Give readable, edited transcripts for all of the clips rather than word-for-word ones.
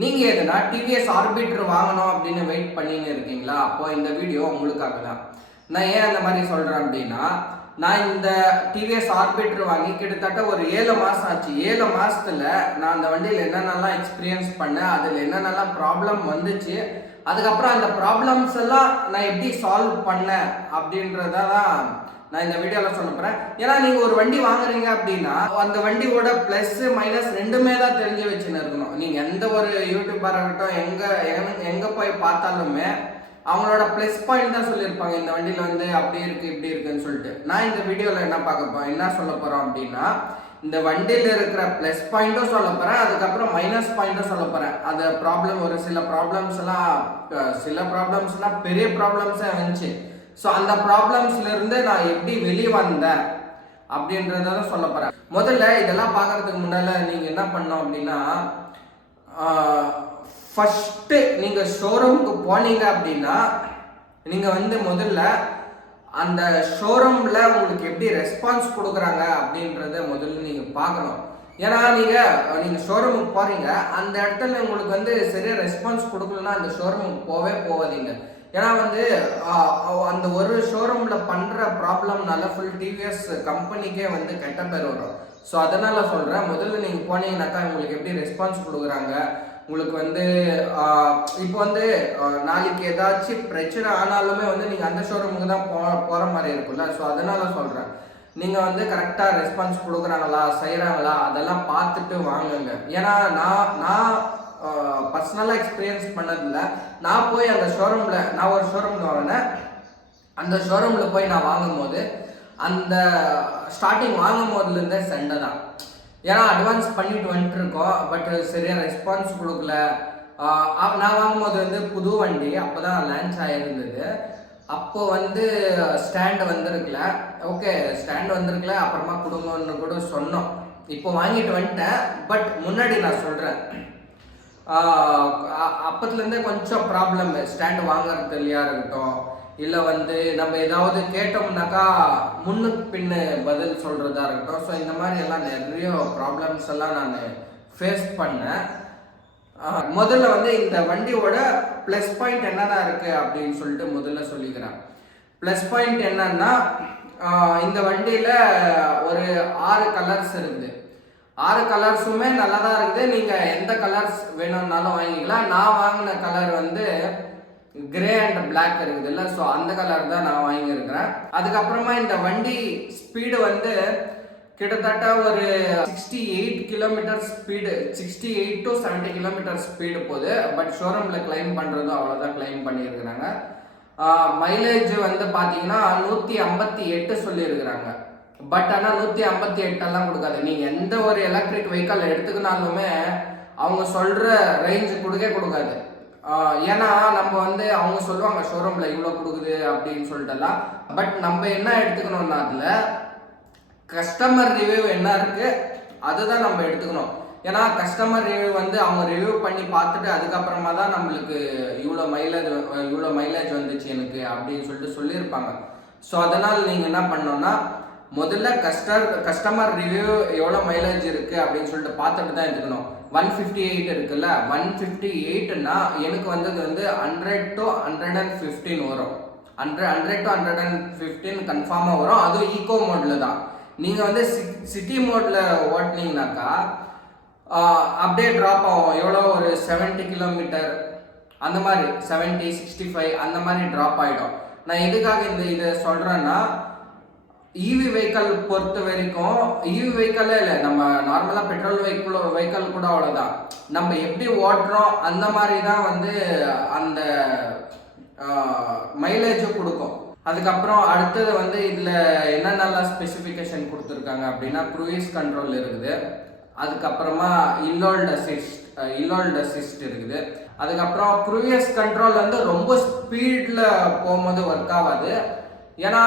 நீங்க எதுனா TVS orbiter வாங்கணும் அப்படின்னு வெயிட் பண்ணின்னு இருக்கீங்களா? அப்போ இந்த வீடியோ உங்களுக்காக தான். நான் ஏன் அந்த மாதிரி சொல்றேன் அப்படின்னா, நான் இந்த டிவிஎஸ் ஆர்பிட்டர் வாங்கி கிட்டத்தட்ட ஒரு 7 மாசம் ஆச்சு. 7 மாசத்துல நான் அந்த வண்டியில் என்னென்னலாம் எக்ஸ்பீரியன்ஸ் பண்ணேன், அதில் என்னென்னலாம் ப்ராப்ளம் வந்துச்சு, அதுக்கப்புறம் அந்த ப்ராப்ளம்ஸ் எல்லாம் நான் எப்படி சால்வ் பண்ணேன் அப்படின்றதான் நான் இந்த வீடியோவில் சொல்ல போகிறேன். ஏன்னா நீங்கள் ஒரு வண்டி வாங்குறீங்க அப்படின்னா அந்த வண்டியோட ப்ளஸ் மைனஸ் ரெண்டுமே தான் தெரிஞ்சு வச்சுன்னு இருக்கணும். நீங்கள் எந்த ஒரு யூடியூபராக இருக்கட்டும், எங்கே போய் பார்த்தாலுமே அவங்களோட ப்ளஸ் பாயிண்ட் தான் சொல்லியிருப்பாங்க. இந்த வண்டியில் வந்து அப்படி இருக்குது இப்படி இருக்குன்னு சொல்லிட்டு. நான் இந்த வீடியோவில் என்ன சொல்ல போகிறோம் அப்படின்னா, இந்த வண்டியில் இருக்கிற ப்ளஸ் பாயிண்ட்டும் சொல்ல போகிறேன், அதுக்கப்புறம் மைனஸ் பாயிண்ட்டும் சொல்ல போகிறேன். அது ப்ராப்ளம் ஒரு சில ப்ராப்ளம்ஸ்லாம் பெரிய ப்ராப்ளம்ஸே வந்துச்சு. ஸோ அந்த ப்ராப்ளம்ஸ்லேருந்து நான் எப்படி வெளியே வந்தேன் அப்படின்றத சொல்ல போகிறேன். முதல்ல இதெல்லாம் பார்க்கறதுக்கு முன்னால் நீங்கள் என்ன பண்ணோம் அப்படின்னா, ஃபஸ்ட்டு நீங்கள் ஷோரூமுக்கு போனீங்க அப்படின்னா நீங்கள் வந்து முதல்ல அந்த ஷோரூமில் உங்களுக்கு எப்படி ரெஸ்பான்ஸ் கொடுக்குறாங்க அப்படின்றத முதல்ல நீங்கள் பார்க்கணும். ஏன்னா நீங்கள் ஷோரூமுக்கு போகிறீங்க, அந்த இடத்துல உங்களுக்கு வந்து சரியாக ரெஸ்பான்ஸ் கொடுக்கலன்னா அந்த ஷோரூமுக்கு போகாதீங்க. ஏன்னா வந்து அந்த ஒரு ஷோரூமில் பண்ணுற ப்ராப்ளம்னால ஃபுல் டிவிஎஸ் கம்பெனிக்கே வந்து கெட்ட பேர் வரும். ஸோ அதனால் சொல்கிறேன், முதல்ல நீங்கள் போனீங்கன்னாக்கா உங்களுக்கு எப்படி ரெஸ்பான்ஸ் கொடுக்குறாங்க, உங்களுக்கு வந்து இப்போ வந்து நாளைக்கு ஏதாச்சும் பிரச்சனை ஆனாலுமே வந்து நீங்கள் அந்த ஷோரூமுக்கு தான் போகிற மாதிரி இருக்குல்ல. ஸோ அதனால் சொல்கிறேன், நீங்கள் வந்து கரெக்டாக ரெஸ்பான்ஸ் கொடுக்குறாங்களா செய்கிறாங்களா அதெல்லாம் பார்த்துட்டு வாங்குங்க. ஏன்னா நான் பர்சனலாக எக்ஸ்பீரியன்ஸ் பண்ணதில்ல. நான் போய் அந்த ஷோரூமில் நான் ஒரு ஷோரூமில் வாங்கினேன். அந்த ஷோரூமில் போய் நான் வாங்கும்போது அந்த ஸ்டார்டிங் வாங்கும் போதுலேருந்தே சண்டை தான். ஏன்னா அட்வான்ஸ் பண்ணிட்டு வந்துட்டுருக்கோம், பட் சரியாக ரெஸ்பான்ஸ் கொடுக்கல. நான் வாங்கும்போது வந்து புது வண்டி அப்போ தான் லான்ச் ஆகிருந்தது. அப்போது வந்து ஸ்டாண்டு வந்திருக்கல. ஓகே, ஸ்டாண்டு வந்திருக்கல, அப்புறமா கொடுங்கன்னு கூட சொன்னோம். இப்போ வாங்கிட்டு வந்துட்டேன். பட் முன்னாடி நான் சொல்கிறேன், அப்பத்துலேருந்தே கொஞ்சம் ப்ராப்ளம். ஸ்டாண்டு வாங்குறது இல்லையா இருக்கட்டும், இல்லை வந்து நம்ம ஏதாவது கேட்டோம்னாக்கா முன்னுக்கு பின்னு பதில் சொல்கிறதா இருக்கட்டும். ஸோ இந்த மாதிரி எல்லாம் நிறைய ப்ராப்ளம்ஸ் எல்லாம் நான் ஃபேஸ் பண்ணேன். முதல்ல வந்து இந்த வண்டியோட ப்ளஸ் பாயிண்ட் என்னென்ன இருக்குது அப்படின்னு சொல்லிட்டு முதல்ல சொல்லிக்கிறேன். ப்ளஸ் பாயிண்ட் என்னன்னா, இந்த வண்டியில் ஒரு 6 கலர்ஸ் இருக்குது. 6 கலர்ஸுமே நல்லா தான் இருக்குது. நீங்கள் எந்த கலர்ஸ் வேணும்னாலும் வாங்கிக்கலாம். நான் வாங்கின கலர் வந்து கிரே அண்ட் பிளாக் இருக்குது இல்லை. ஸோ அந்த கலர் தான் நான் வாங்கியிருக்கிறேன். அதுக்கப்புறமா இந்த வண்டி ஸ்பீடு வந்து கிட்டத்தட்ட ஒரு 68 kilometre speed, 68 to 70 kilometre speed போகுது. பட் ஷோரூமில் கிளைம் பண்ணுறதும் அவ்வளோதான் கிளைம் பண்ணியிருக்கிறாங்க. மைலேஜ் வந்து பார்த்தீங்கன்னா 158 சொல்லியிருக்கிறாங்க. பட் ஆனால் 158 எல்லாம் கொடுக்காது. நீங்கள் எந்த ஒரு எலக்ட்ரிக் வெஹிக்கல் எடுத்துக்கினாலுமே அவங்க சொல்கிற ரேஞ்சு கொடுக்காது. ஏன்னா நம்ம வந்து அவங்க சொல்லுவாங்க ஷோரூமில் இவ்வளோ கொடுக்குது அப்படின்னு சொல்லிட்டுலாம். பட் நம்ம என்ன எடுத்துக்கணும்னா அதில் கஸ்டமர் ரிவ்யூ என்ன இருக்குது அதுதான் நம்ம எடுத்துக்கணும். ஏன்னா கஸ்டமர் ரிவ்யூ வந்து அவங்க ரிவ்யூ பண்ணி பார்த்துட்டு அதுக்கப்புறமா தான் நம்மளுக்கு இவ்வளோ மைலேஜ் வந்துச்சு எனக்கு அப்படின்னு சொல்லிட்டு சொல்லியிருப்பாங்க. ஸோ அதனால் நீங்கள் என்ன பண்ணோன்னா முதல்ல கஸ்டமர் ரிவ்யூ எவ்வளோ மைலேஜ் இருக்குது அப்படின்னு சொல்லிட்டு பார்த்துட்டு தான் எடுத்துக்கணும். 158 இருக்குல்ல, 158னா எனக்கு வந்தது வந்து 100 to 115 வரும். 100 to 115 கன்ஃபார்மாக வரும். அதுவும் ஈகோ மோடில் தான். நீங்கள் வந்து சிட்டி மோடில் ஓட்டினீங்கனாக்கா அப்படியே ட்ராப் ஆகும். எவ்வளோ ஒரு 70 கிலோமீட்டர் அந்த மாதிரி 70, 65 அந்த மாதிரி ட்ராப் ஆகிடும். நான் எதுக்காக இதை சொல்கிறேன்னா, ஈவி வெஹிக்கல் பொறுத்த வரைக்கும் ஈவி வெஹிக்கலே இல்லை, நம்ம நார்மலாக பெட்ரோல் வெஹிக்கல் கூட அவ்வளோதான். நம்ம எப்படி ஓட்டுறோம் அந்த மாதிரி தான் வந்து அந்த மைலேஜும் கொடுக்கும். அதுக்கப்புறம் அடுத்தது வந்து இதில் என்னென்னலாம் ஸ்பெசிஃபிகேஷன் கொடுத்துருக்காங்க அப்படின்னா, க்ரூயிஸ் கண்ட்ரோல் இருக்குது. அதுக்கப்புறமா இல்லோல்ட் அசிஸ்ட் இருக்குது. அதுக்கப்புறம் க்ரூயிஸ் கண்ட்ரோல் வந்து ரொம்ப ஸ்பீடில் போகும்போது ஒர்க் ஆகாது. ஏன்னா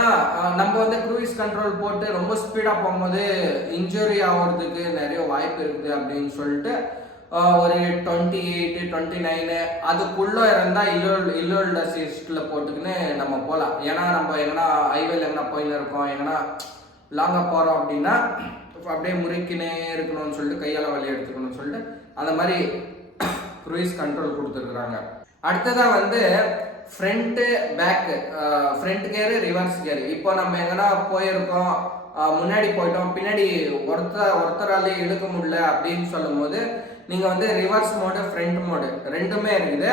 நம்ம வந்து க்ரூயிஸ் கண்ட்ரோல் போட்டு ரொம்ப ஸ்பீடாக போகும்போது இன்ஜுரி ஆகிறதுக்கு நிறைய வாய்ப்பு இருக்குது அப்படின்னு சொல்லிட்டு ஒரு 28, 29 அதுக்குள்ளே இருந்தால் இல்லோல்ட் அசிஸ்டில் போட்டுக்கின்னு நம்ம போகலாம். ஏன்னா நம்ம எங்கன்னா ஹைவேல எங்கன்னா போயின்னு இருக்கோம், எங்கன்னா லாங்காக போகிறோம் அப்படின்னா அப்படியே முறுக்கினே இருக்கணும்னு சொல்லிட்டு கையால் வலி எடுத்துக்கணும்னு சொல்லிட்டு அந்த மாதிரி க்ரூயிஸ் கண்ட்ரோல் கொடுத்துருக்குறாங்க. அடுத்ததாக வந்து front back, front gear reverse gear. இப்போ நம்ம எங்கன்னா போயிருக்கோம், முன்னாடி போயிட்டோம், பின்னாடி ஒருத்தராலே இழுக்க முடியல அப்படின்னு சொல்லும் போது நீங்கள் வந்து ரிவர்ஸ் மோடு ஃப்ரண்ட் மோடு ரெண்டுமே இருக்குது.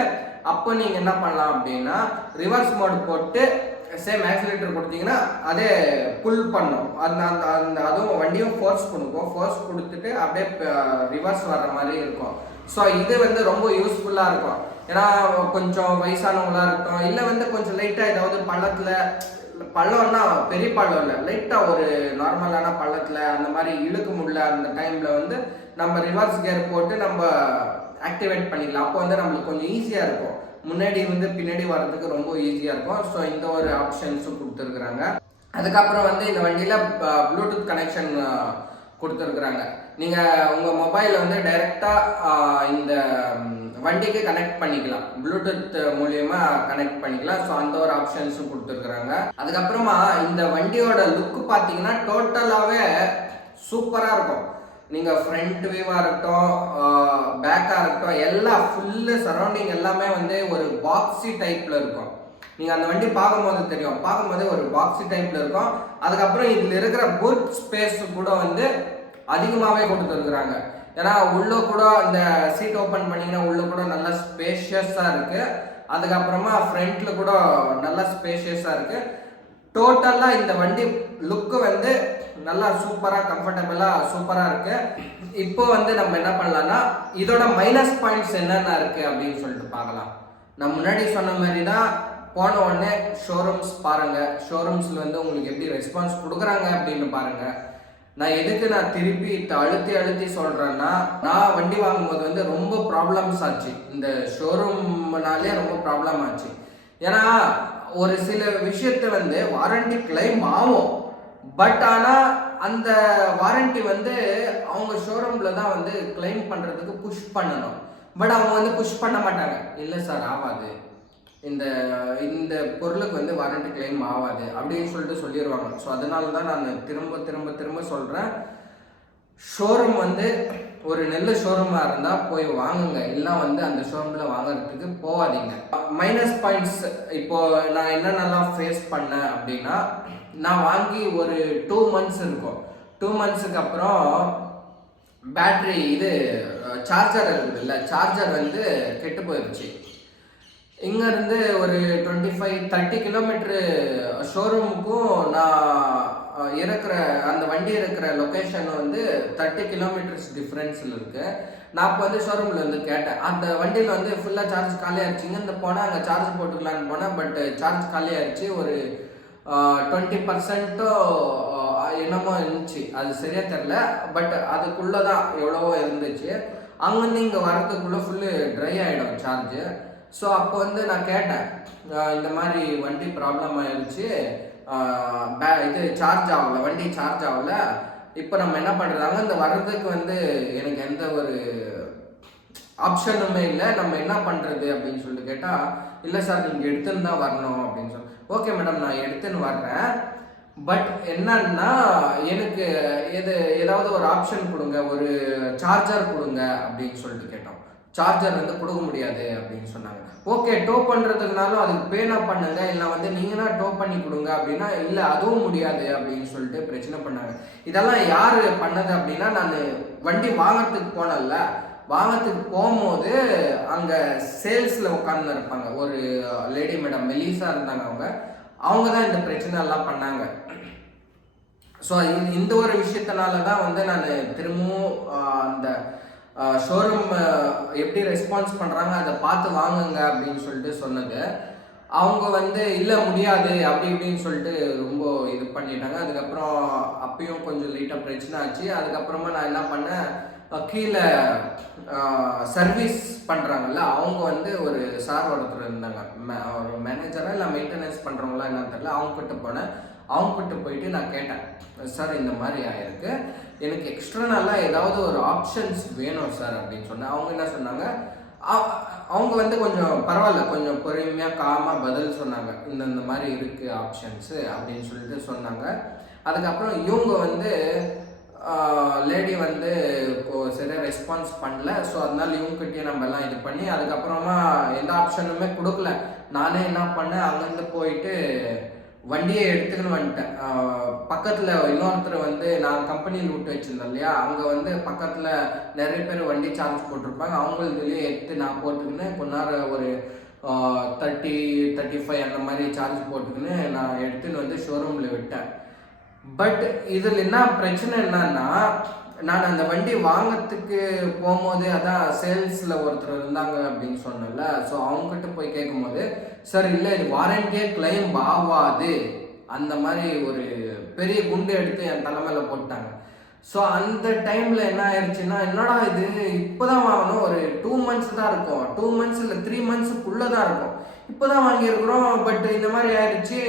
அப்போ நீங்கள் என்ன பண்ணலாம் அப்படின்னா ரிவர்ஸ் மோடு போட்டு சேம் ஆக்சிலேட்டர் கொடுத்தீங்கன்னா அதே புல் பண்ணும். அதுவும் வண்டியும் ஃபோர்ஸ் கொடுக்கும். ஃபோர்ஸ் கொடுத்துட்டு அப்படியே ரிவர்ஸ் வர்ற மாதிரி இருக்கும். ஸோ இது வந்து ரொம்ப யூஸ்ஃபுல்லாக இருக்கும். ஏன்னா கொஞ்சம் வயசானவங்களா இருக்கட்டும், இல்லை வந்து கொஞ்சம் லைட்டாக ஏதாவது பள்ளம்னா பெரிய பள்ளம் இல்லை, லைட்டாக ஒரு நார்மலான பள்ளத்தில் அந்த மாதிரி இழுக்க முடியல அந்த டைமில் வந்து நம்ம ரிவர்ஸ் கியர் போட்டு நம்ம ஆக்டிவேட் பண்ணிக்கலாம். அப்போ வந்து நம்மளுக்கு கொஞ்சம் ஈஸியாக இருக்கும், முன்னாடி இருந்து பின்னாடி வர்றதுக்கு ரொம்ப ஈஸியாக இருக்கும். ஸோ இந்த ஒரு ஆப்ஷன்ஸும் கொடுத்துருக்குறாங்க. அதுக்கப்புறம் வந்து இந்த வண்டியில் ப்ளூடூத் கனெக்ஷன் கொடுத்துருக்குறாங்க. நீங்கள் உங்கள் மொபைலில் வந்து டைரெக்டாக இந்த வண்டிக்கு கனெக்ட் பண்ணிக்கலாம், ப்ளூடூத் மூலியமா கனெக்ட் பண்ணிக்கலாம். ஸோ அந்த ஒரு ஆப்ஷன்ஸும் கொடுத்துருக்குறாங்க. அதுக்கப்புறமா இந்த வண்டியோட லுக்கு பார்த்தீங்கன்னா டோட்டலாகவே சூப்பராக இருக்கும். நீங்கள் ஃப்ரண்ட் வியூவாக இருக்கட்டும், பேக்காக இருக்கட்டும், எல்லாம் ஃபுல்லு சரௌண்டிங் எல்லாமே வந்து ஒரு பாக்ஸி டைப்பில் இருக்கும். நீங்கள் அந்த வண்டி பார்க்கும்போது தெரியும், பார்க்கும்போது ஒரு பாக்ஸி டைப்பில் இருக்கும். அதுக்கப்புறம் இதில் இருக்கிற பூட் ஸ்பேஸ் கூட வந்து அதிகமாகவே கொடுத்துருக்குறாங்க. ஏன்னா உள்ளே கூட அந்த சீட் ஓப்பன் பண்ணிங்கன்னா உள்ளே கூட நல்லா ஸ்பேஷியஸாக இருக்குது. அதுக்கப்புறமா ஃப்ரண்ட்டில் கூட நல்லா ஸ்பேஷியஸாக இருக்குது. டோட்டலாக இந்த வண்டி லுக்கு வந்து நல்லா சூப்பராக கம்ஃபர்டபுளாக சூப்பராக இருக்குது. இப்போ வந்து நம்ம என்ன பண்ணலாம்னா இதோட மைனஸ் பாயிண்ட்ஸ் என்னென்ன இருக்குது அப்படின்னு சொல்லிட்டு பார்க்கலாம். நான் முன்னாடி சொன்ன மாதிரி தான், போன உடனே ஷோரூம்ஸ் பாருங்கள், ஷோரூம்ஸில் வந்து உங்களுக்கு எப்படி ரெஸ்பான்ஸ் கொடுக்குறாங்க அப்படின்னு பாருங்கள். நான் திருப்பி அழுத்தி சொல்கிறேன்னா, நான் வண்டி வாங்கும்போது வந்து ரொம்ப ப்ராப்ளம்ஸ் ஆச்சு, இந்த ஷோரூம்னாலே ரொம்ப ப்ராப்ளம் ஆச்சு. ஏன்னா ஒரு சில விஷயத்த வந்து வாரண்டி கிளைம் ஆகும், பட் ஆனால் அந்த வாரண்டி வந்து அவங்க ஷோரூமில் தான் வந்து கிளைம் பண்ணுறதுக்கு புஷ் பண்ணணும். பட் அவங்க வந்து புஷ் பண்ண மாட்டாங்க, இல்லை சார் ஆகாது, இந்த இந்த பொருளுக்கு வந்து வாரண்டி கிளைம் ஆகாது அப்படின்னு சொல்லிட்டு சொல்லிடுவாங்க. ஸோ அதனால தான் நான் திரும்ப சொல்கிறேன், ஷோரூம் வந்து ஒரு நல்ல ஷோரூமாக இருந்தால் போய் வாங்குங்க, இல்லை வந்து அந்த ஷோரூமில் வாங்குறதுக்கு போகாதீங்க. மைனஸ் பாயிண்ட்ஸ் இப்போது நான் என்னென்னலாம் ஃபேஸ் பண்ணேன் அப்படின்னா, நான் வாங்கி ஒரு 2 months இருக்கும். 2 monthsக்கு அப்புறம் பேட்ரி சார்ஜர் இருக்குதுல்ல, சார்ஜர் வந்து கெட்டு போயிடுச்சு. இங்கேருந்து ஒரு 25-30 கிலோமீட்ரு ஷோரூமுக்கும் நான் அந்த வண்டி இருக்கிற லொக்கேஷன் வந்து 30 கிலோமீட்டர்ஸ் டிஃப்ரென்ஸில் இருக்குது. நான் இப்போ வந்து ஷோரூமில் வந்து கேட்டேன், அந்த வண்டியில் வந்து ஃபுல்லாக சார்ஜ் காலியாகிடுச்சு. இங்கேருந்து போனால் அங்கே சார்ஜ் போட்டுக்கலான்னு போனேன், பட் சார்ஜ் காலியாகிடுச்சு. ஒரு 20% என்னமோ இருந்துச்சு, அது சரியாக தெரில, பட் அதுக்குள்ளே தான் எவ்வளவோ இருந்துச்சு. அங்கேருந்து இங்கே வரதுக்குள்ளே ஃபுல்லு ட்ரை ஆகிடும் சார்ஜு. ஸோ அப்போ வந்து நான் கேட்டேன், இந்த மாதிரி வண்டி ப்ராப்ளம் ஆயிடுச்சு, சார்ஜ் ஆகலை, வண்டி சார்ஜ் ஆகலை, இப்போ நம்ம என்ன பண்ணுறாங்க, இந்த வர்றதுக்கு வந்து எனக்கு எந்த ஒரு ஆப்ஷனுமே இல்லை, நம்ம என்ன பண்ணுறது அப்படின்னு சொல்லிட்டு கேட்டால், இல்லை சார் நீங்கள் எடுத்துன்னு தான் வரணும் அப்படின்னு சொல்லி. ஓகே மேடம், நான் எடுத்துன்னு வர்றேன், பட் என்னன்னா எனக்கு ஏதாவது ஒரு ஆப்ஷன் கொடுங்க, ஒரு சார்ஜர் கொடுங்க அப்படின்னு சொல்லிட்டு கேட்டோம். சார்ஜர் வந்து கொடுக்க முடியாது அப்படின்னு சொன்னாங்க. ஓகே, டோ பண்ணுறதுக்குனாலும் அதுக்கு பேனா பண்ணுங்க, இல்லை வந்து நீங்கன்னா டோ பண்ணி கொடுங்க அப்படின்னா, இல்லை அதுவும் முடியாது அப்படின்னு சொல்லிட்டு பிரச்சனை பண்ணாங்க. இதெல்லாம் யார் பண்ணது அப்படின்னா, நான் வண்டி வாங்கிறதுக்கு போனல, வாங்கிறதுக்கு போகும்போது அங்கே சேல்ஸில் உட்காந்து இருப்பாங்க ஒரு லேடி மேடம், மெலிசா இருந்தாங்க, அவங்க தான் இந்த பிரச்சனை எல்லாம் பண்ணாங்க. ஸோ இந்த ஒரு விஷயத்தினால தான் வந்து நான் திரும்பவும் அந்த ஷோரூம் எப்படி ரெஸ்பான்ஸ் பண்ணுறாங்க அதை பார்த்து வாங்குங்க அப்படின்னு சொல்லிட்டு சொன்னது. அவங்க வந்து இல்லை முடியாது அப்படி இப்படின்னு சொல்லிட்டு ரொம்ப இது பண்ணிட்டாங்க. அதுக்கப்புறம் அப்பயும் கொஞ்சம் லைட்டாக பிரச்சனை ஆச்சு. அதுக்கப்புறமா நான் என்ன பண்ணேன், கீழே சர்வீஸ் பண்ணுறாங்கல்ல, அவங்க வந்து ஒரு சார் ஒருத்தர் இருந்தாங்க, ஒரு மேனேஜராக இல்லை மெயின்டெனன்ஸ் பண்ணுறவங்களா என்னன்னு தெரியல, அவங்ககிட்ட போனேன். அவங்ககிட்ட போயிட்டு நான் கேட்டேன், சார் இந்த மாதிரி ஆயிருக்கு, எனக்கு எக்ஸ்ட்ரனலாக ஏதாவது ஒரு ஆப்ஷன்ஸ் வேணும் சார் அப்படின்னு சொன்னேன். அவங்க என்ன சொன்னாங்க, அவங்க வந்து கொஞ்சம் பரவாயில்ல, கொஞ்சம் பொறுமையாக காமாக பதில் சொன்னாங்க, இந்த மாதிரி இருக்குது ஆப்ஷன்ஸு அப்படின்னு சொல்லிட்டு சொன்னாங்க. அதுக்கப்புறம் இவங்க வந்து லேடி வந்து சரியாக ரெஸ்பான்ஸ் பண்ணல. ஸோ அதனால இவங்ககிட்டயே நம்ம எல்லாம் இது பண்ணி அதுக்கப்புறமா எந்த ஆப்ஷனுமே கொடுக்கல. நானே என்ன பண்ணேன், அங்கேருந்து போயிட்டு வண்டியை எடுத்துக்கின்னு வந்துட்டேன். பக்கத்தில் இன்னொருத்தர் வந்து நான் கம்பெனியில் விட்டு வச்சுருந்தேன் இல்லையா, அங்கே வந்து பக்கத்தில் நிறைய பேர் வண்டி சார்ஜ் போட்டிருப்பாங்க. அவங்களுதுலேயே எடுத்து நான் போட்டுக்கின்னு கொஞ்ச நேரம் ஒரு 30-35 அந்த மாதிரி சார்ஜ் போட்டுக்கின்னு நான் எடுத்துன்னு வந்து ஷோரூமில் விட்டேன். பட் இதில் என்ன பிரச்சனை என்னன்னா, நான் அந்த வண்டி வாங்கிறதுக்கு போகும்போது அதான் சேல்ஸில் ஒருத்தர் இருந்தாங்க அப்படின்னு சொன்னேன்ல. ஸோ அவங்ககிட்ட போய் கேட்கும்போது, சார் இல்லை இது வாரண்டியே கிளைம் ஆகாது அந்த மாதிரி ஒரு பெரிய குண்டு எடுத்து என் தலைமையில் போட்டாங்க. ஸோ அந்த டைமில் என்ன ஆயிடுச்சுன்னா, என்னடா இது இப்போ தான் வாங்கணும், ஒரு 2 months தான் இருக்கும், 2 months இல்லை 3 monthsக்குள்ளே தான் இருக்கும், இப்போ தான் வாங்கியிருக்கிறோம், பட் இந்த மாதிரி ஆயிடுச்சு.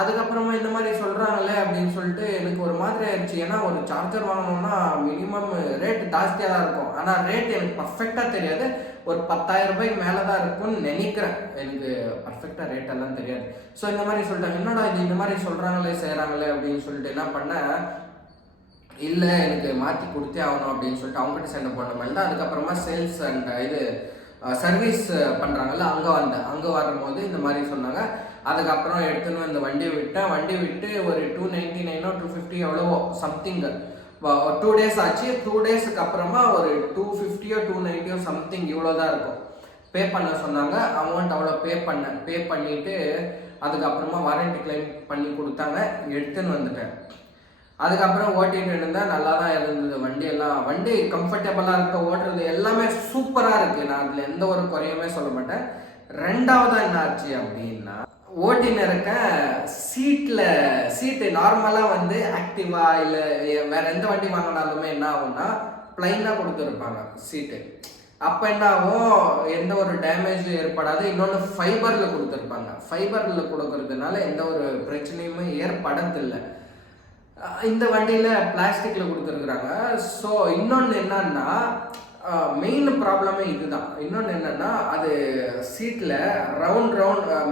அதுக்கப்புறமா இந்த மாதிரி சொல்கிறாங்களே அப்படின்னு சொல்லிட்டு எனக்கு ஒரு மாதிரி ஆயிடுச்சு. ஏன்னா ஒரு சார்ஜர் வாங்கணும்னா மினிமம் ரேட்டு ஜாஸ்தியாக தான் இருக்கும். ஆனால் ரேட் எனக்கு பர்ஃபெக்டாக தெரியாது, ஒரு 10,000 ரூபாய்க்கு மேலே தான் இருக்கும்னு நினைக்கிறேன். எனக்கு பர்ஃபெக்டாக ரேட்டெல்லாம் தெரியாது. ஸோ இந்த மாதிரி சொல்லிட்டாங்க, என்னடா இது இந்த மாதிரி சொல்கிறாங்களே செய்கிறாங்களே அப்படின்னு சொல்லிட்டு என்ன பண்ணேன், இல்லை எனக்கு மாற்றி கொடுத்தே ஆகணும் அப்படின்னு சொல்லிட்டு அவங்ககிட்ட சண்டை போன மாதிரி தான். அதுக்கப்புறமா சேல்ஸ் அண்ட் இது சர்வீஸ் பண்ணுறாங்கல்ல, அங்கே வரும்போது இந்த மாதிரி சொன்னாங்க. அதுக்கப்புறம் எடுத்துன்னு இந்த வண்டியை விட்டேன். வண்டி விட்டு ஒரு 299 250 எவ்வளவோ சம்திங் 2 days ஆச்சு. 2 daysக்கு அப்புறமா ஒரு 250 290 சம்திங் இவ்வளோ தான் இருக்கும் பே பண்ண சொன்னாங்க. அமௌண்ட் அவ்வளோ பே பண்ணிவிட்டு அதுக்கப்புறமா வாரண்டி கிளைம் பண்ணி கொடுத்தாங்க. எடுத்துன்னு வந்துட்டேன். அதுக்கப்புறம் ஓட்டிகிட்டு இருந்தால் நல்லா தான் இருந்தது. வண்டி கம்ஃபர்டபுளாக இருக்க, ஓட்டுறது எல்லாமே சூப்பராக இருக்குது. நான் அதில் எந்த ஒரு குறையுமே சொல்ல மாட்டேன். ரெண்டாவதாக என்ன ஆச்சு அப்படின்னா, ஓட்டின்னு இருக்க சீட்டு நார்மலாக வந்து ஆக்டிவா இல்லை வேற எந்த வண்டி வாங்கினாலுமே என்ன ஆகும்னா பிளைனாக கொடுத்துருப்பாங்க சீட்டு. அப்போ என்ன ஆகும், எந்த ஒரு டேமேஜும் ஏற்படாது. இன்னொன்று ஃபைபரில் கொடுத்துருப்பாங்க. ஃபைபரில் கொடுக்கறதுனால எந்த ஒரு பிரச்சனையுமே ஏற்படதில்லை. இந்த வண்டியில் பிளாஸ்டிக்கில் கொடுத்துருக்குறாங்க. ஸோ இன்னொன்று என்னன்னா, மெயின் ப்ராப்ளமே இதுதான். இன்னொன்று என்னென்னா, அது சீட்டில் ரவுண்ட்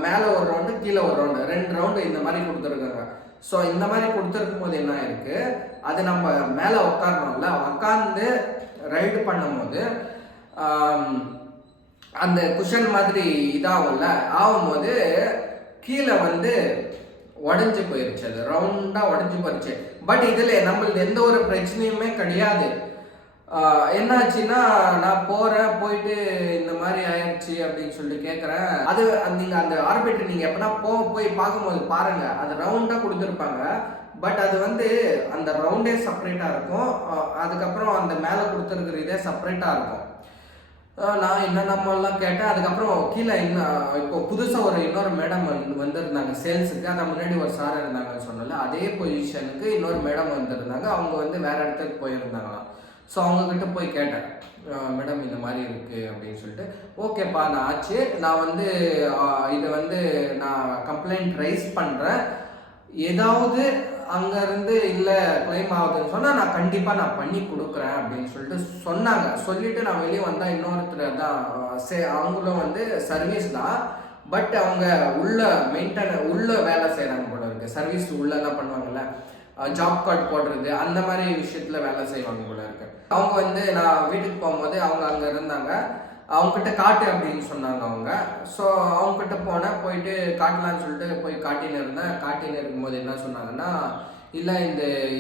மேலே ஒரு ரவுண்டு கீழே ஒரு ரவுண்டு 2 ரவுண்டு இந்த மாதிரி கொடுத்துருக்காங்க. ஸோ இந்த மாதிரி கொடுத்துருக்கும் போது என்ன ஆயிருக்கு, அது நம்ம மேலே உட்காரணும்ல, உட்காந்து ரைடு பண்ணும்போது அந்த குஷன் மாதிரி இதாகும்ல, ஆகும்போது கீழே வந்து உடஞ்சி போயிருச்சு. அது ரவுண்டாக உடஞ்சி போயிடுச்சு. பட் இதில் நம்மளுக்கு எந்த ஒரு பிரச்சனையுமே கிடையாது. என்னாச்சுன்னா, நான் போயிட்டு இந்த மாதிரி ஆயிடுச்சு அப்படின்னு சொல்லிட்டு கேட்குறேன். அது நீங்கள் அந்த ஆர்பிட்டர் நீங்கள் எப்படின்னா போய் பார்க்கும்போது பாருங்கள், அது ரவுண்டாக கொடுத்துருப்பாங்க. பட் அது வந்து அந்த ரவுண்டே செப்பரேட்டாக இருக்கும். அதுக்கப்புறம் அந்த மேலே கொடுத்துருக்குற இதே செப்பரேட்டாக இருக்கும். நான் என்னென்னமெல்லாம் கேட்டேன். அதுக்கப்புறம் கீழே இப்போ புதுசாக இன்னொரு மேடம் வந்திருந்தாங்க சேல்ஸுக்கு. அதை முன்னாடி ஒரு சார் இருந்தாங்கன்னு சொன்னல, அதே பொசிஷனுக்கு இன்னொரு மேடம் வந்திருந்தாங்க. அவங்க வந்து வேறு இடத்துக்கு போயிருந்தாங்களாம். ஸோ அவங்கக்கிட்ட போய் கேட்டேன், மேடம் இந்த மாதிரி இருக்குது அப்படின்னு சொல்லிட்டு. ஓகேப்பா நான் ஆச்சு, நான் வந்து இதை வந்து நான் கம்ப்ளைண்ட் ரைஸ் பண்ணுறேன், ஏதாவது அங்கேருந்து இல்லை கிளைம் ஆகுதுன்னு சொன்னால் நான் கண்டிப்பாக நான் பண்ணி கொடுக்குறேன் அப்படின்னு சொல்லிட்டு சொன்னாங்க. சொல்லிவிட்டு நான் வெளியே வந்தால் இன்னொருத்தர் தான் அவங்களும் வந்து சர்வீஸ் தான். பட் அவங்க உள்ள வேலை செய்கிறாங்க போல இருக்குது. சர்வீஸ் உள்ளெல்லாம் பண்ணுவாங்கள்ல, ஜாப் கார்டு போடுறது அந்த மாதிரி விஷயத்தில் வேலை செய்வாங்க போல இருக்கு. அவங்க வந்து நான் வீட்டுக்கு போகும்போது அவங்க அங்கே இருந்தாங்க. அவங்ககிட்ட காட்டு அப்படின்னு சொன்னாங்க அவங்க. ஸோ அவங்ககிட்ட போயிட்டு காட்டலான்னு சொல்லிட்டு போய் காட்டின்னு இருந்தேன். காட்டின்னு இருக்கும்போது என்ன சொன்னாங்கன்னா, இல்லை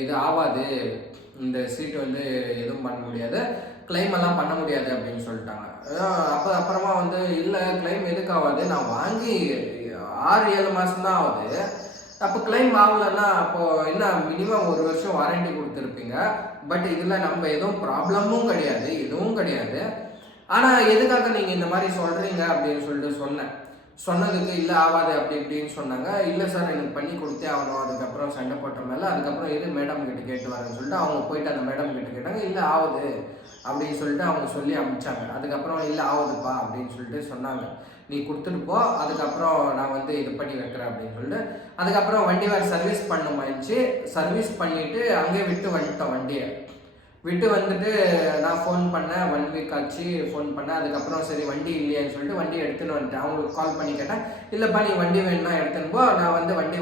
இது ஆகாது, இந்த சீட்டு வந்து எதுவும் பண்ண முடியாது, கிளைம் எல்லாம் பண்ண முடியாது அப்படின்னு சொல்லிட்டாங்க. அப்புறமா வந்து இல்லை கிளைம் எதுக்கு ஆகாது, நான் வாங்கி 6-7 மாதம் தான் ஆகுது, அப்போ கிளைம் ஆகலைன்னா அப்போது என்ன மினிமம் 1 வருஷம் வாரண்டி கொடுத்துருப்பீங்க. பட் இதில் நம்ம எதுவும் ப்ராப்ளமும் கிடையாது, எதுவும் கிடையாது. ஆனால் எதுக்காக நீங்கள் இந்த மாதிரி சொல்கிறீங்க அப்படின்னு சொல்லிட்டு சொன்னதுக்கு இல்லை ஆகாது அப்படி இப்படின்னு சொன்னாங்க. இல்லை சார் எனக்கு பண்ணி கொடுத்தே ஆகணும். அதுக்கப்புறம் சண்டை போட்ட மேலே அதுக்கப்புறம் எது மேடம் கிட்ட கேட்டு வரேன்னு சொல்லிட்டு அவங்க போயிட்டு அந்த மேடம் கிட்ட கேட்டாங்க. இல்லை ஆகுது அப்படின்னு சொல்லிட்டு அவங்க சொல்லி அனுப்பிச்சாங்க. அதுக்கப்புறம் இல்லை ஆகுதுப்பா அப்படின்னு சொல்லிட்டு சொன்னாங்க, நீ கொடுத்துட்டு போ, அதுக்கப்புறம் நான் வந்து இது பண்ணி வைக்கிறேன் அப்படின்னு சொல்லிட்டு. அதுக்கப்புறம் வண்டி வேறு சர்வீஸ் பண்ணுமாயிடுச்சு. சர்வீஸ் பண்ணிவிட்டு அங்கேயே வந்துட்டோம். வண்டியை வந்துட்டு நான் ஃபோன் பண்ணேன். 1 வீக் ஆச்சு ஃபோன் பண்ணேன். அதுக்கப்புறம் சரி வண்டி இல்லையான்னு சொல்லிட்டு வண்டியை எடுத்துன்னு வந்துட்டேன். அவங்களுக்கு கால் பண்ணி கேட்டேன், இல்லைப்பா நீ வண்டி வேணும்னா எடுத்துன்னு போ, நான் வந்து வண்டி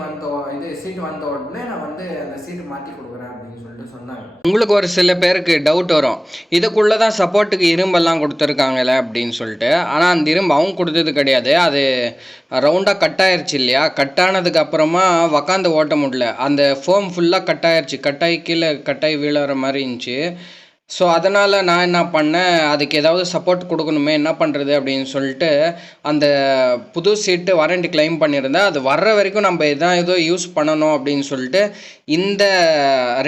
சீட்டு வந்த உடனே நான் வந்து அந்த சீட்டு மாற்றி கொடுக்குறேன் அப்படின்னு சொல்லிட்டு சொல்லிட்டு சொன்னாங்க. உங்களுக்கு ஒரு சில பேருக்கு டவுட் வரும், இதுக்குள்ளே தான் சப்போர்ட்டுக்கு இரும்பெல்லாம் கொடுத்துருக்காங்களே அப்படின்னு சொல்லிட்டு. ஆனால் அந்த இரும்பு அவங்க கொடுத்தது கிடையாது, அது ரவுண்டாக கட் ஆயிடுச்சு இல்லையா. கட் ஆனதுக்கு அப்புறமா உக்காந்து ஓட்ட முடியல, அந்த ஃபோம் ஃபுல்லாக கட் ஆயிடுச்சு, கட்டாயி கீழே கட்டாயி விழுற மாதிரி இருந்துச்சு. ஸோ அதனால் நான் என்ன பண்ணேன், அதுக்கு ஏதாவது சப்போர்ட் கொடுக்கணுமே, என்ன பண்ணுறது அப்படின்னு சொல்லிட்டு அந்த புது சீட்டு வாரண்டி கிளைம் பண்ணியிருந்தேன். அது வர்ற வரைக்கும் நம்ம ஏதோ யூஸ் பண்ணணும் அப்படின்னு சொல்லிட்டு இந்த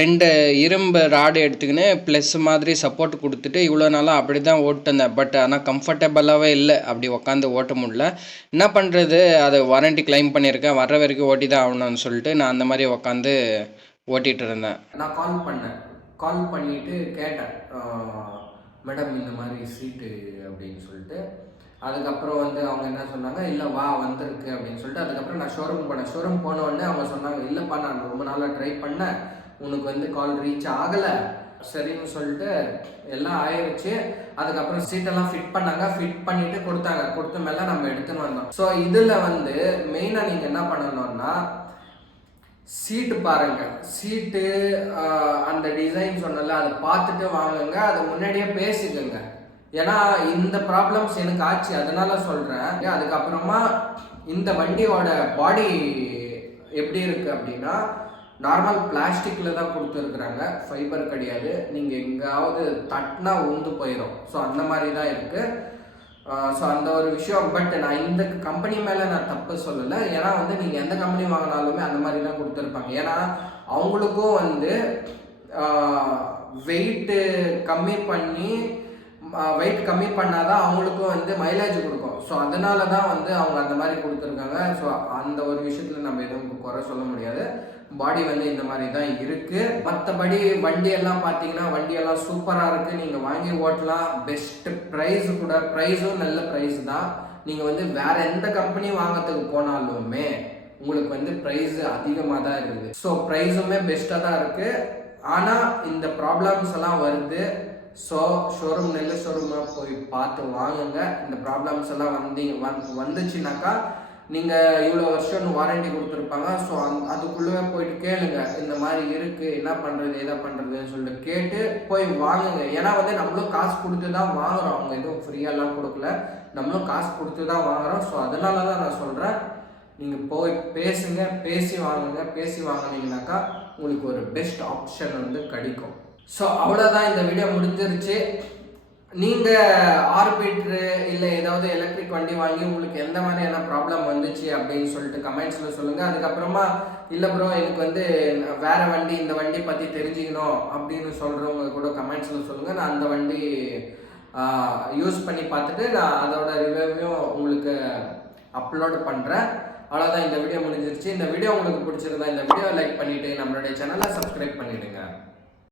2 இரும்பு ராடு எடுத்துக்கின்னு ப்ளஸ் மாதிரி சப்போர்ட் கொடுத்துட்டு இவ்வளோ நாளாக அப்படி தான் ஓட்டுந்தேன். பட் ஆனால் கம்ஃபர்டபுளாகவே இல்லை, அப்படி உக்காந்து ஓட்ட முடியல. என்ன பண்ணுறது, அதை வாரண்டி கிளைம் பண்ணியிருக்கேன், வர்ற வரைக்கும் ஓட்டி தான் ஆகணும்னு சொல்லிட்டு நான் அந்த மாதிரி உக்காந்து ஓட்டிகிட்டு இருந்தேன். நான் கால் பண்ணிவிட்டு கேட்டேன், மேடம் இந்த மாதிரி சீட்டு அப்படின்னு சொல்லிட்டு. அதுக்கப்புறம் வந்து அவங்க என்ன சொன்னாங்க, இல்லை வா வந்திருக்கு அப்படின்னு சொல்லிட்டு. அதுக்கப்புறம் நான் ஷோரூம் போனோடனே அவங்க சொன்னாங்க, இல்லைப்பா நான் ரொம்ப நாளாக ட்ரை பண்ணேன், உனக்கு வந்து கால் ரீச் ஆகலை. சரின்னு சொல்லிட்டு எல்லாம் ஆயிடுச்சு. அதுக்கப்புறம் சீட்டெல்லாம் ஃபிட் பண்ணாங்க, ஃபிட் பண்ணிட்டு கொடுத்த மேலே நம்ம எடுத்துன்னு வந்தோம். ஸோ இதில் வந்து மெயினாக நீங்கள் என்ன பண்ணணும்னா, சீட்டு பாருங்க, சீட்டு அந்த டிசைன் சொன்னல அதை பார்த்துட்டு வாங்குங்க, அதை முன்னாடியே பேசிக்கோங்க. ஏன்னா இந்த ப்ராப்ளம்ஸ் எனக்கு ஆச்சு, அதனால சொல்கிறேன். அதுக்கப்புறமா இந்த வண்டியோட பாடி எப்படி இருக்குது அப்படின்னா, நார்மல் பிளாஸ்டிக்கில் தான் கொடுத்துருக்குறாங்க, ஃபைபர் கிடையாது. நீங்கள் எங்காவது தட்டினா உந்து போயிடும். ஸோ அந்த மாதிரி தான் இருக்குது. ஸோ அந்த ஒரு விஷயம். பட் நான் இந்த கம்பெனி மேலே நான் தப்பு சொல்லலை. ஏன்னா வந்து நீங்கள் எந்த கம்பெனி வாங்கினாலுமே அந்த மாதிரி தான் கொடுத்துருப்பாங்க. ஏன்னா அவங்களுக்கும் வந்து வெயிட்டு கம்மி பண்ணால் தான் அவங்களுக்கும் வந்து மைலேஜ் கொடுக்கும். ஸோ அதனால தான் வந்து அவங்க அந்த மாதிரி கொடுத்துருக்காங்க. ஸோ அந்த ஒரு விஷயத்தில் நம்ம எதுவும் குறை சொல்ல முடியாது. பாடி வந்து இந்த மாதிரி தான் இருக்குது. மற்றபடி வண்டியெல்லாம் பார்த்தீங்கன்னா வண்டியெல்லாம் சூப்பராக இருக்குது, நீங்கள் வாங்கி ஓட்டலாம். பெஸ்ட்டு ப்ரைஸும் நல்ல ப்ரைஸ் தான். நீங்கள் வந்து வேறு எந்த கம்பெனி வாங்கிறதுக்கு போனாலுமே உங்களுக்கு வந்து ப்ரைஸ் அதிகமாக தான் இருக்குது. ஸோ ப்ரைஸுமே பெஸ்ட்டாக தான் இருக்குது. ஆனால் இந்த ப்ராப்ளம்ஸ் எல்லாம் வருது. ஸோ நல்ல ஷோரூமாக போய் பார்த்து வாங்குங்க. இந்த ப்ராப்ளம்ஸ் எல்லாம் வந்துச்சுனாக்கா நீங்கள் இவ்வளோ வருஷம் வாரண்டி கொடுத்துருப்பாங்க. ஸோ அதுக்குள்ளே போயிட்டு கேளுங்க, இந்த மாதிரி இருக்குது, என்ன பண்ணுறது எதை பண்ணுறதுன்னு சொல்லிட்டு கேட்டு போய் வாங்குங்க. ஏன்னா வந்து நம்மளும் காசு கொடுத்து தான் வாங்குகிறோம், அவங்க எதுவும் ஃப்ரீயாலாம் கொடுக்கல, நம்மளும் காசு கொடுத்து தான் வாங்குகிறோம். ஸோ அதனால தான் நான் சொல்கிறேன், நீங்கள் போய் பேசுங்க, பேசி வாங்கினீங்கனாக்கா உங்களுக்கு ஒரு பெஸ்ட் ஆப்ஷன் வந்து கிடைக்கும். ஸோ அவ்வளோதான், இந்த வீடியோ முடிஞ்சிருச்சு. நீங்கள் ஆர்பிட்ரு இல்லை ஏதாவது எலக்ட்ரிக் வண்டி வாங்கி உங்களுக்கு எந்த மாதிரியான ப்ராப்ளம் வந்துச்சு அப்படின்னு சொல்லிட்டு கமெண்ட்ஸில் சொல்லுங்கள். அதுக்கப்புறமா இல்லை ப்ரோ எனக்கு வந்து வேறு வண்டி, இந்த வண்டி பற்றி தெரிஞ்சுக்கணும் அப்படின்னு சொல்கிறவங்க கூட கமெண்ட்ஸில் சொல்லுங்கள். நான் அந்த வண்டி யூஸ் பண்ணி பார்த்துட்டு நான் அதோட ரிவ்யூவையும் உங்களுக்கு அப்லோட் பண்ணுறேன். அவ்வளோதான், இந்த வீடியோ முடிஞ்சிருச்சு. இந்த வீடியோ உங்களுக்கு பிடிச்சிருந்தா இந்த வீடியோ லைக் பண்ணிவிட்டு நம்மளுடைய சேனலை சப்ஸ்கிரைப் பண்ணிவிடுங்க.